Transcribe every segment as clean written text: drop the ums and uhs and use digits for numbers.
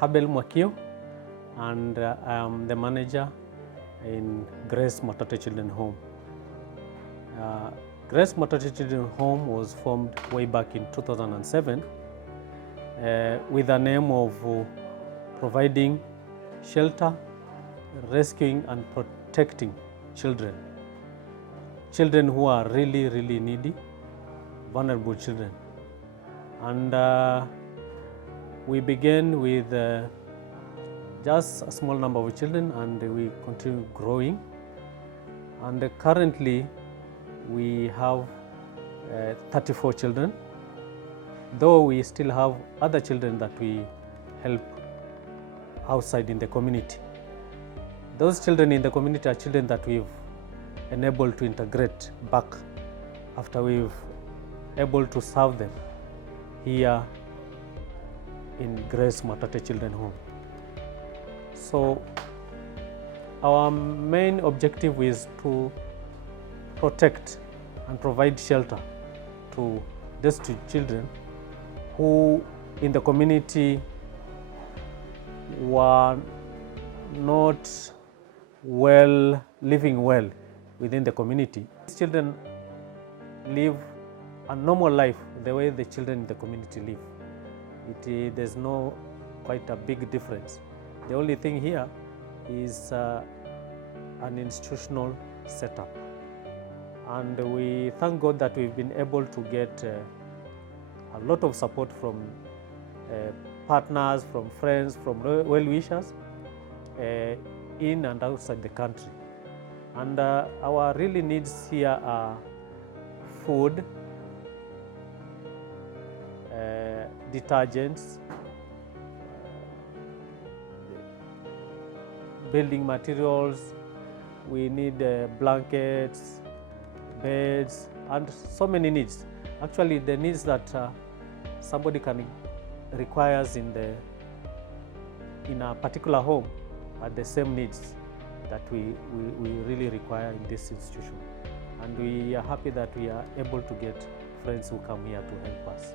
Mwatate, and I am the manager in Grace Mwatate Children's Home. Grace Mwatate Children's Home was formed way back in 2007 with the name of providing shelter, rescuing and protecting children who are really needy, vulnerable children. And we began with just a small number of children, and we continue growing. And currently we have 34 children, though we still have other children that we help outside in the community. Those children in the community are children that we've enabled to integrate back after we've able to serve them here in Grace Mwatate Children's Home. So our main objective is to protect and provide shelter to destitute children who in the community were not living well within the community. These children live a normal life the way the children in the community live. There's no quite a big difference. The only thing here is an institutional setup. And we thank God that we've been able to get a lot of support from partners, from friends, from well-wishers in and outside the country. And our really needs here are food, detergents, building materials. We need blankets, beds, and so many needs. Actually, the needs that somebody can requires in a particular home are the same needs that we really require in this institution. And we are happy that we are able to get friends who come here to help us.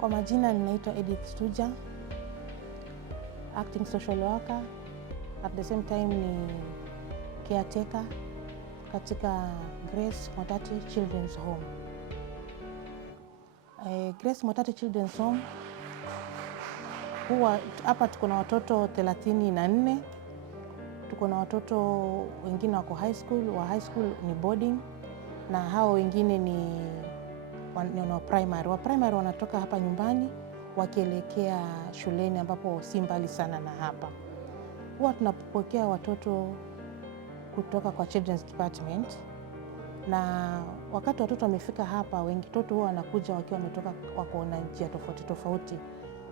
Kwa majina ninaitwa Edith Stuja, acting social worker, at the same time ni caretaker katika Grace Mwatate Children's Home. Grace Mwatate Children's Home huwa hapa tuko na watoto 34. Tuko na watoto wengine wako high school, wa high school ni boarding, na hao wengine ni wa primary. Wa primary wanatoka hapa nyumbani wakielekea shuleni ambapo si mbali sana na hapa. Huwa tunapokea watoto kutoka kwa Children's Department, na wakati watoto wamefika hapa, wengi watoto huwa wanakuja wakiwa wako na njia tofauti.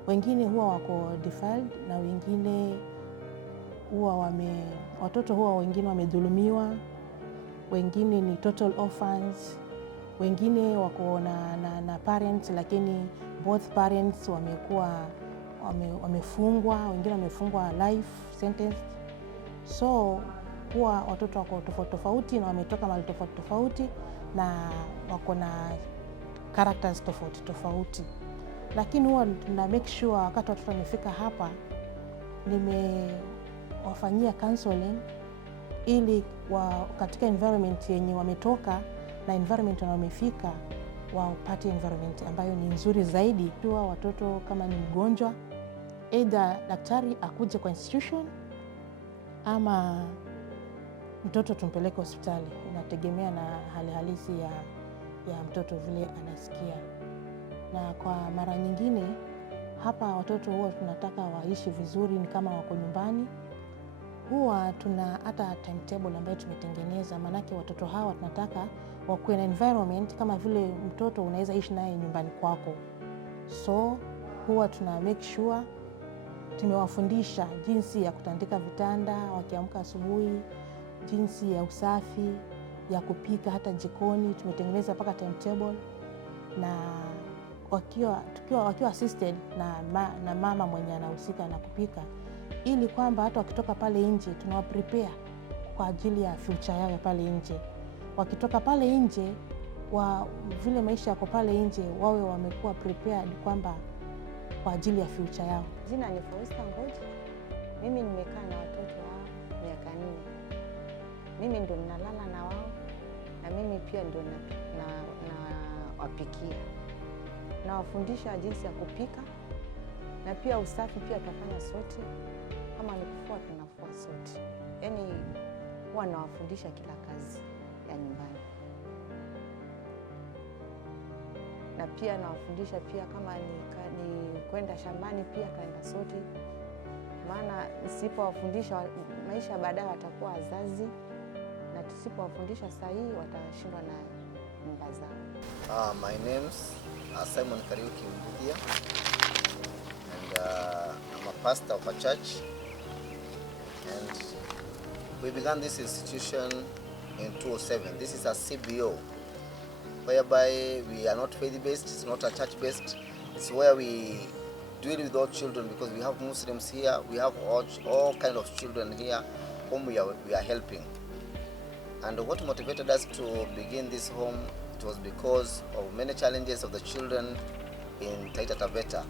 Wengine huwa wako defiled, na wengine huwa watoto huwa wengine wamedhulumiwa, wengine ni total orphans, wengine wako na parents lakini both parents wamefungwa, wengine wamefungwa life sentence. So huwa watoto wako tofauti na wametoka mahali tofauti na wako na characters tofauti. Lakini huwa na make sure wakati watoto wamefika hapa nimewafanyia counseling ili katika environment yenye wametoka na environment wamefika wapate environment ambayo ni nzuri zaidi. Tuwa watoto kama ni mgonjwa, either daktari akuje kwa institution ama mtoto tumpeleke hospitali, inategemea na hali halisi ya mtoto vile anasikia. Na kwa mara nyingine hapa watoto huwa tunataka waishi vizuri, ni kama wako nyumbani. Huwa tuna hata timetable ambayo tumetengeneza, manake watoto hawa tunataka wakuwe na environment kama vile mtoto unaweza ishi naye nyumbani kwako. So huwa tuna make sure tumewafundisha jinsi ya kutandika vitanda wakiamka asubuhi, jinsi ya usafi, ya kupika hata jikoni. Tumetengeneza paka timetable, na wakiwa assisted na mama mwenye anahusika na kupika, ili kwamba hata wakitoka pale nje tunawa prepare kwa ajili ya future yao pale nje. Wakitoka pale nje, vile maisha yako pale nje, wawe wamekuwa prepared kwamba kwa ajili ya future yao. Jina ni Fausta Ngoji. Mimi nimekaa na watoto wao miaka 4. Mimi ndo ninalala na wao na mimi pia ndo nawapikia. Nawafundisha jinsi ya kupika na pia usafi pia tutafanya sote. Kama ni kufua tunafua sote. Yaani huwa nawafundisha kila kazi ya nyumbani. Na pia nawafundisha pia kama ni kwenda shambani pia kaenda sote. Maana nisipowafundisha maisha baadaye watakuwa wazazi, na tusipowafundisha sahihi watashindwa na nyumba zao. My name's Simon Kariuki Mbudia, and I'm a pastor of a church, and we began this institution in 2007. This is a CBO, whereby we are not faith-based, it's not a church-based. It's where we deal with all children, because we have Muslims here, we have all kind of children here whom we are helping. And what motivated us to begin this home, it was because of many challenges of the children in Taita Taveta,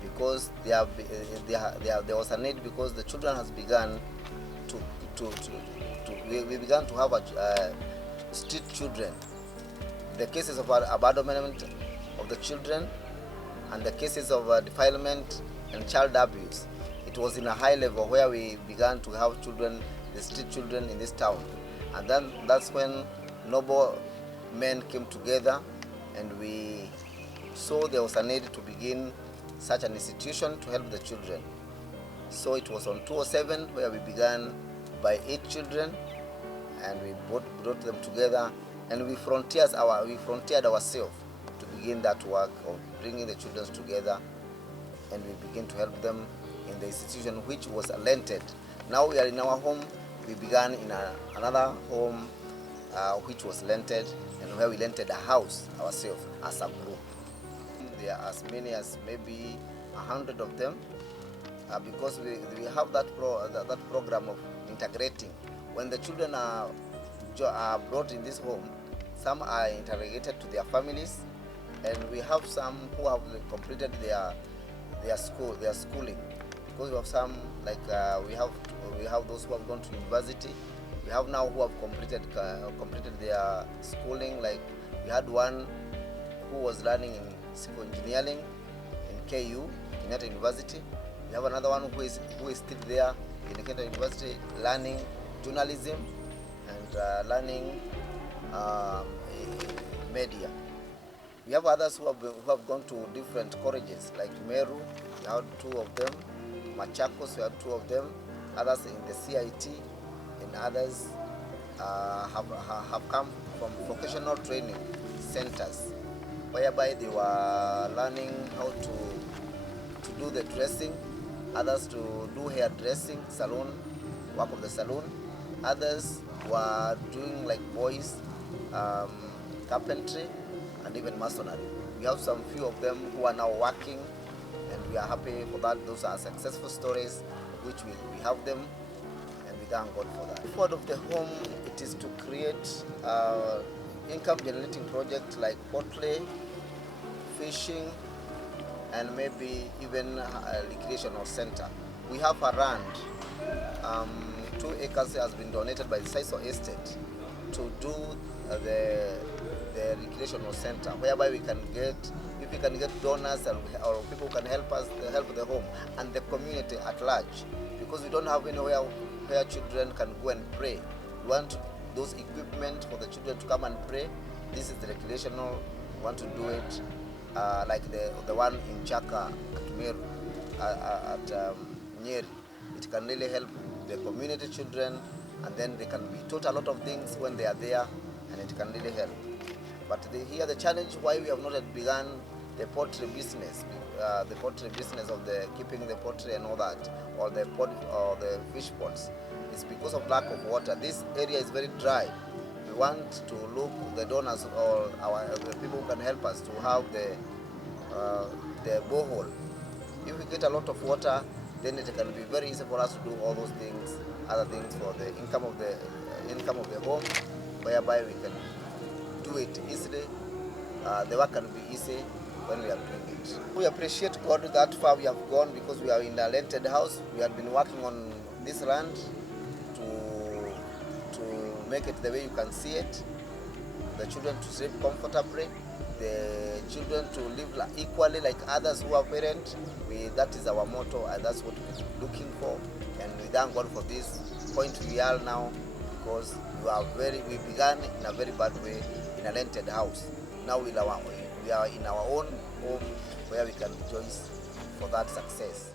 because there was a need, because the children has begun we began to have street children. The cases of abandonment of the children and the cases of defilement and child abuse, it was in a high level where we began to have children, the street children in this town. And then that's when noble men came together, and we saw there was a need to begin such an institution to help the children. So it was on 2007 where we began by 8 children, and we brought them together, and we frontiered ourselves to begin that work of bringing the children together, and we begin to help them in the institution which was rented. Now we are in our home. We began in another home which was rented, and where we rented a house ourselves as a group. There are as many as maybe 100 of them, because we have that program of integrating. When the children are brought in this home, some are interrogated to their families, and we have some who have completed their schooling. Because we have some, like we have those who have gone to university. We have now who have completed their schooling. Like we had one who was learning in civil engineering in KU, Kenyatta University. We have another one who is still there in Kenyatta University, learning journalism and learning media. We have others who have gone to different colleges, like Meru. We had 2 of them. Machakos, we had 2 of them. Others in the CIT, and others have come from vocational training centers, whereby they were learning how to do the dressing, others to do hair dressing, salon, work of the salon. Others were doing, like boys, carpentry and even masonry. We have some few of them who are now working, and we are happy for that. Those are successful stories which we have them, and we thank God for that. The effort of the home, it is to create income generating projects like poultry, fishing, and maybe even a recreational center. We have around 2 acres has been donated by the Saiso Estate to do the recreational center, whereby we can get, if we can get donors or people who can help us, help the home and the community at large, because we don't have anywhere where children can go and pray. We want those equipment for the children to come and pray. This is the recreational. We want to do it like the one in Chaka at Meru, at Nyeri. It can really help the community children, and then they can be taught a lot of things when they are there, and it can really help. But here the challenge why we have not yet begun the poultry business, of the keeping the poultry and all that, or the fish ponds, is because of lack of water. This area is very dry. We want to look the donors or the people who can help us to have the borehole. If we get a lot of water, then it can be very easy for us to do all those things, other things for the income of the home, whereby we can do it easily. The work can be easy, when we are doing it. We appreciate God that far we have gone because we are in a rented house. We have been working on this land to make it the way you can see it. The children to sleep comfortably, the children to live equally like others who are parents. That is our motto, and that's what we're looking for. And we thank God for this point we are now, because we began in a very bad way in a rented house. Now we are in our own home where we can rejoice for that success.